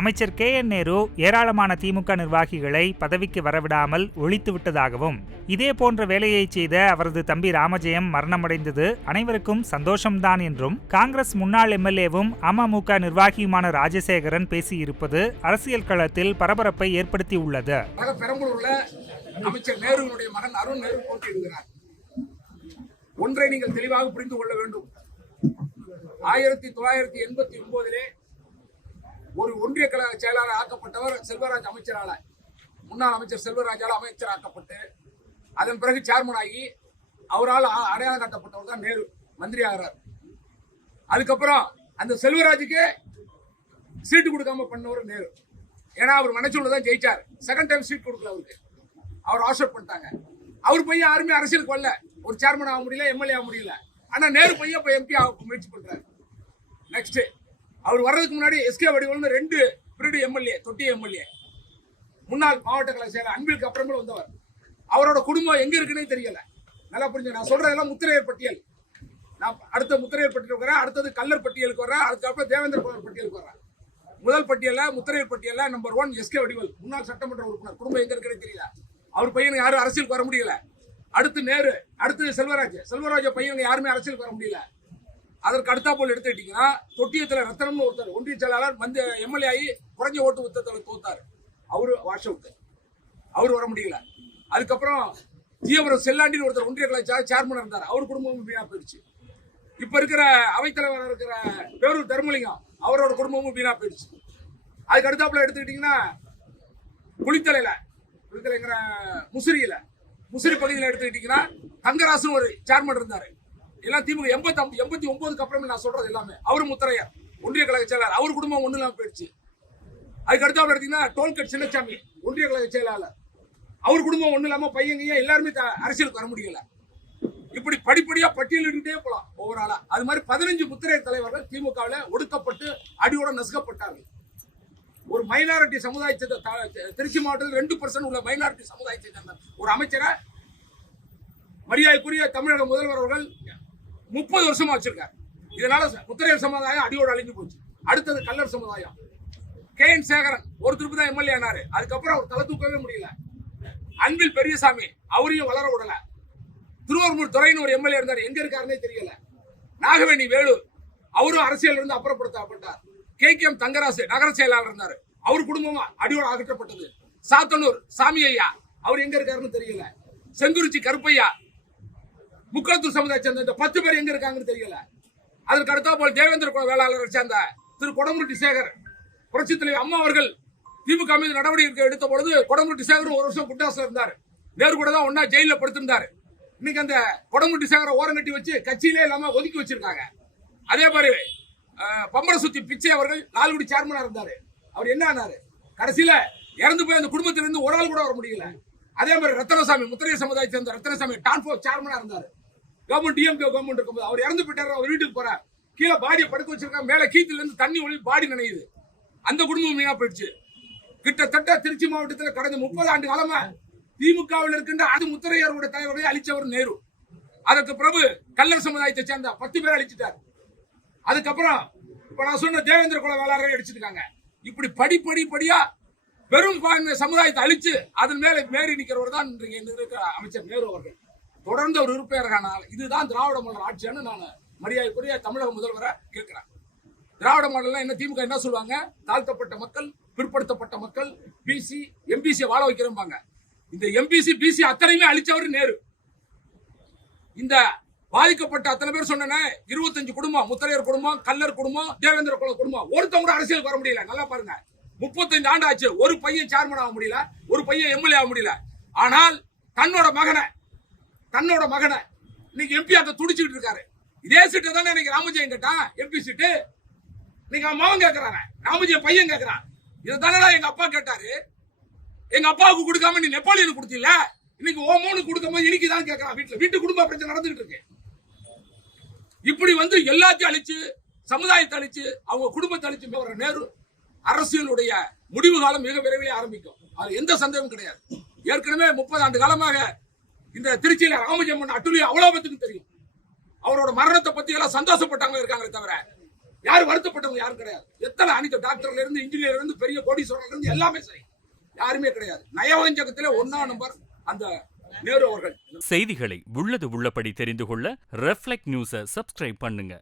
அமைச்சர் K N Nehru ஏராளமான திமுக நிர்வாகிகளை பதவிக்கு வரவிடாமல் ஒழித்து விட்டதாகவும் இதே போன்ற வேலையை செய்த அவரது தம்பி ராமஜெயம் மரணமடைந்தது அனைவருக்கும் சந்தோஷம்தான் என்றும் காங்கிரஸ் முன்னாள் எம்எல்ஏவும் அமமுக நிர்வாகியுமான ராஜசேகரன் பேசியிருப்பது அரசியல் களத்தில் பரபரப்பை ஏற்படுத்தியுள்ளது. அமைச்சர் மகன் அருண் நேரு போட்டியிடுகிறார். ஒன்றை நீங்கள் தெளிவாக புரிந்து கொள்ள வேண்டும். ஆயிரத்தி தொள்ளாயிரத்தி எண்பத்தி ஒன்பதிலே ஒரு ஒன்றிய கழக செயலாளர் ஆக்கப்பட்டவர் செல்வராஜ் அமைச்சரால. முன்னாள் அமைச்சர் செல்வராஜால் அமைச்சர் ஆக்கப்பட்டு அதன் பிறகு சேர்மன் ஆகி அவரால் அடையாளம் காட்டப்பட்டவர் தான் நேரு மந்திரி ஆகிறார் அதுக்கப்புறம் அந்த செல்வராஜுக்கு சீட்டு கொடுக்காம பண்ணவர் நேரு. ஏன்னா அவர் மனச்சூழல தான் ஜெயிச்சார். செகண்ட் டைம் சீட் கொடுக்கல அவருக்கு. அவர் ஆஷர் பண்ணிட்டாங்க. அவர் பையன் யாருமே அரசியலுக்கு வரல. ஒரு சேர்மன் ஆக முடியல எம்எல்ஏ ஆக முடியல. ஆனா நேரு பையன் இப்போ எம்பி ஆக முயற்சி பண்றாரு. நெக்ஸ்ட் அவர் வர்றதுக்கு முன்னாடி எஸ்கே வடிவல்னு ரெண்டு பிரிடு எம்எல்ஏ தொட்டி எம்எல்ஏ. முன்னாள் மாவட்ட கழக செயலர் அன்பிற்கு அப்புறமே வந்தவர். அவரோட குடும்பம் எங்க இருக்குன்னே தெரியல. நல்லா புரிஞ்சு நான் சொல்றதெல்லாம் முத்திரையர் பட்டியல். நான் அடுத்த முத்திரையர் பட்டியலுக்கு வரேன் அடுத்தது கல்லர் பட்டியலுக்கு வரேன் அதுக்கப்புறம் தேவேந்திர குலர் பட்டியலுக்கு வரேன் முதல் பட்டியல்ல முத்திரையர் பட்டியலில் நம்பர் ஒன் எஸ்கே வடிவல். முன்னாள் சட்டமன்ற உறுப்பினர். குடும்பம் எங்க இருக்குன்னு தெரியல. அவர் பையனுக்கு யாரும் அரசியலுக்கு வர முடியல. அடுத்து நேரு அடுத்து செல்வராஜ். செல்வராஜ பையனுக்கு யாருமே அரசியலுக்கு வர முடியல. அதற்கு அடுத்தா போல் எடுத்துக்கிட்டீங்கன்னா தொட்டியத்தில் ரத்தனம்னு ஒருத்தர் ஒன்றிய செயலாளர் வந்து எம்எல்ஏ ஆகி குறைஞ்ச ஓட்டு உத்தத்தில் தோத்தார். அவரு வாஷ் அவுட் அவர் வர முடியல. அதுக்கப்புறம் ஜீவபுரம் செல்லாண்டின்னு ஒருத்தர் ஒன்றிய கலை சேர்மன் இருந்தார். அவர் குடும்பமும் வீணா போயிடுச்சு. இப்ப இருக்கிற அவைத்தலைவராக இருக்கிற பேரூர் தர்மலிங்கம் அவரோட குடும்பமும் வீணா போயிடுச்சு. அதுக்கு அடுத்தாப்புல எடுத்துக்கிட்டீங்கன்னா குளித்தலையில குளித்தலைங்கிற முசிறியில முசிறி பகுதியில் எடுத்துக்கிட்டீங்கன்னா தங்கராசன் ஒரு சேர்மன் இருந்தாரு. எல்லாம் திமுக எண்பத்தி எண்பத்தி ஒன்பதுக்கு அப்புறமே நான் சொல்றது எல்லாமே. அவர் முத்தரையர் ஒன்றிய கழக செயலாளர். அவர் குடும்பம் ஒண்ணு இல்லாம போயிடுச்சு. அதுக்கு அவர் எடுத்தீங்கன்னா டோல்கட் சின்னசாமி ஒன்றிய கழக செயலாளர். அவர் குடும்பம் ஒண்ணு இல்லாம பையங்க எல்லாருமே த- அரசியலுக்கு வர முடியல. இப்படி படிப்படியா பட்டியலிட்டுட்டே போலாம் ஒவ்வொரு ஆளா அது மாதிரி பதினஞ்சு முத்திரையர் தலைவர்கள் திமுகவில் ஒடுக்கப்பட்டு அடியோட நசுக்கப்பட்டார்கள் ஒரு மைனாரிட்டி சமுதாயத்தை த- திருச்சி மாவட்டத்தில் ரெண்டு பர்சன்ட் உள்ள மைனாரிட்டி சமுதாயத்தை சேர்ந்த ஒரு அமைச்சரை மரியாதைக்குரிய தமிழக முதல்வர் அவர்கள் முப்பது வருஷமா வச்சிருக்காரு இதனால முத்திரையர் சமுதாயம் அடியோடு அழிஞ்சு போச்சு. அடுத்தது கல்லர் சமுதாயம். கே. என். சேகரன் ஒரு திருப்பி தான் எம்எல்ஏ ஆனாரு. அதுக்கப்புறம் அவர் தலை தூக்கவே முடியல. அன்பில் பெரியசாமி அவரையும் வளர விடல. திருவாரூர் துறைன்னு ஒரு எம்எல்ஏ இருந்தார். எங்க இருக்காருன்னே தெரியல. நாகவேணி வேலு அவரும் அரசியல் இருந்து அப்புறப்படுத்தப்பட்டார் கே. கே. எம். தங்கராசு நகர செயலாளர் இருந்தார். அவர் குடும்பமும் அடியோடு அகற்றப்பட்டது. சாத்தனூர் சாமி ஐயா அவர் எங்க இருக்காருன்னு தெரியல. செங்குறிச்சி கருப்பையா முக்கலத்தூர் சமுதாயத்தை சேர்ந்த இந்த பத்து பேர் எங்க இருக்காங்கன்னு தெரியல. அதற்கு அடுத்தா போல் தேவேந்திர குல வேளாளரை சேர்ந்த திரு கொடமுருட்டி சேகர் புரட்சி தலைவர் அம்மா அவர்கள் திமுக மீது நடவடிக்கை எடுத்த பொழுது கொடமுருட்டி சேகரும் ஒரு வருஷம் குட்டாசில் இருந்தார். நேரு கூட தான் ஒன்னா ஜெயில படுத்திருந்தார். இன்னைக்கு அந்த கொடமுருட்டி சேகரை ஓரம் கட்டி வச்சு கட்சியிலே இல்லாம ஒதுக்கி வச்சிருக்காங்க. அதே மாதிரி அஹ், பம்பர சுத்தி பிச்சை அவர்கள் லால்குடி சேர்மனா இருந்தாரு. அவர் என்ன ஆனாரு? கடைசியில இறந்து போய் அந்த குடும்பத்திலிருந்து ஒரு ஆள் கூட வர முடியல. அதே மாதிரி ரத்தனசாமி முத்திரைய சமுதாயத்தை சேர்ந்த ரத்தனசாமி டான்போ சேர்மனா இருந்தாரு. கவர்மெண்ட் டிஎம்கே கவர்மெண்ட் இருக்கும்போது அவர் இறந்து போயிட்டாரு அவர் வீட்டுக்கு போறார். கீழே பாடியை படுக்க வச்சிருக்காங்க மேலே கீத்துல இருந்து தண்ணி ஒளி பாடி நனையுது. அந்த குடும்பம் வீணா போயிடுச்சு. கிட்டத்தட்ட திருச்சி மாவட்டத்தில் கடந்த முப்பது ஆண்டு காலமா திமுகவில் இருக்கின்ற அது முத்திரையருடைய தலைவர்களை அழிச்சவர் நேரு. அதற்கு பிறகு கல்லர் சமுதாயத்தை சேர்ந்த பத்து பேர் அழிச்சிட்டார். அதுக்கப்புறம் இப்ப நான் சொன்ன தேவேந்திர குல வேளாளர்கள் அடிச்சிருக்காங்க இப்படி படிப்படி படியா பெரும் சமுதாயத்தை அழிச்சு அதன் மேல மேறி நிக்கிறவர் தான் இன்றைக்கு இருக்கிற அமைச்சர் நேரு அவர்கள். தொடர்ந்து அவர் இருப்பேர்கள் இதுதான் திராவிட மாடல் ஆட்சியான்னு நான் மரியாதைக்குரிய தமிழக முதல்வரை கேட்கிறேன். திராவிட மாடல்னா என்ன? திமுக என்ன சொல்லுவாங்க? தாழ்த்தப்பட்ட மக்கள் பிற்படுத்தப்பட்ட மக்கள் பிசி எம்பிசி வாழ வைக்கிறோம்பாங்க. இந்த எம்பிசி பிசி அத்தனையுமே அழிச்சவர் நேரு. இந்த பாதிக்கப்பட்ட அத்தனை பேர் சொன்னேனே இருபத்தஞ்சு குடும்பம் முத்தரையர் குடும்பம் கல்லர் குடும்பம் தேவேந்திர குல குடும்பம் ஒருத்தவங்க கூட வர முடியல. நல்லா பாருங்க. முப்பத்தஞ்சு ஆண்டு ஆச்சு ஒரு பையன் சேர்மன் ஆக முடியல ஒரு பையன் எம்எல்ஏ ஆக முடியல. ஆனால் தன்னோட மகனை தன்னோட மகனை. இன்னைக்கு எம்பி அதை துடிச்சுக்கிட்டு இருக்காரு. இதே சீட்டை தானே இன்னைக்கு ராமஜெயம் கேட்டான்? எம்பி சீட்டு இன்னைக்கு அவன் மகன் கேட்கறாங்க ராமஜெயம் பையன் கேட்கிறான் இதை தானடா எங்க அப்பா கேட்டாரு? எங்க அப்பாவுக்கு கொடுக்காம நீ நெப்பாளியனுக்கு கொடுத்தீல இன்னைக்கு ஓமோன்னு மூணு கொடுக்கும்போது இன்னைக்கு தான் கேட்கறான் வீட்டுல. வீட்டு குடும்ப பிரச்சனை நடந்துகிட்டு இருக்கு. இப்படி வந்து எல்லாத்தையும் அழிச்சு சமுதாயத்தை அழிச்சு அவங்க குடும்பத்தை அழிச்சு வர நேரு அரசியலுடைய முடிவு காலம் மிக விரைவில் ஆரம்பிக்கும். அது எந்த சந்தேகமும் கிடையாது. ஏற்கனவே முப்பது ஆண்டு காலமாக இந்த திருச்சியில ராமஜெம்மன் அட்டுலி அவ்வளவு பேத்துக்கு தெரியும். அவரோட மரணத்தை பத்தி எல்லாம் சந்தோஷப்பட்டவங்க இருக்காங்களே தவிர யாரும் வருத்தப்பட்டவங்க யாரும் கிடையாது. எத்தனை அனைத்து டாக்டர்ல இருந்து இன்ஜினியர்ல இருந்து பெரிய கோடீஸ்வரர்ல இருந்து எல்லாமே சரி. யாருமே கிடையாது. நயவஞ்சகத்திலே ஒன்னா நம்பர் அந்த நேரு அவர்கள். செய்திகளை உள்ளது உள்ளபடி தெரிந்து கொள்ள ரெஃப்ளெக்ட் நியூஸை சப்ஸ்கிரைப் பண்ணுங்க.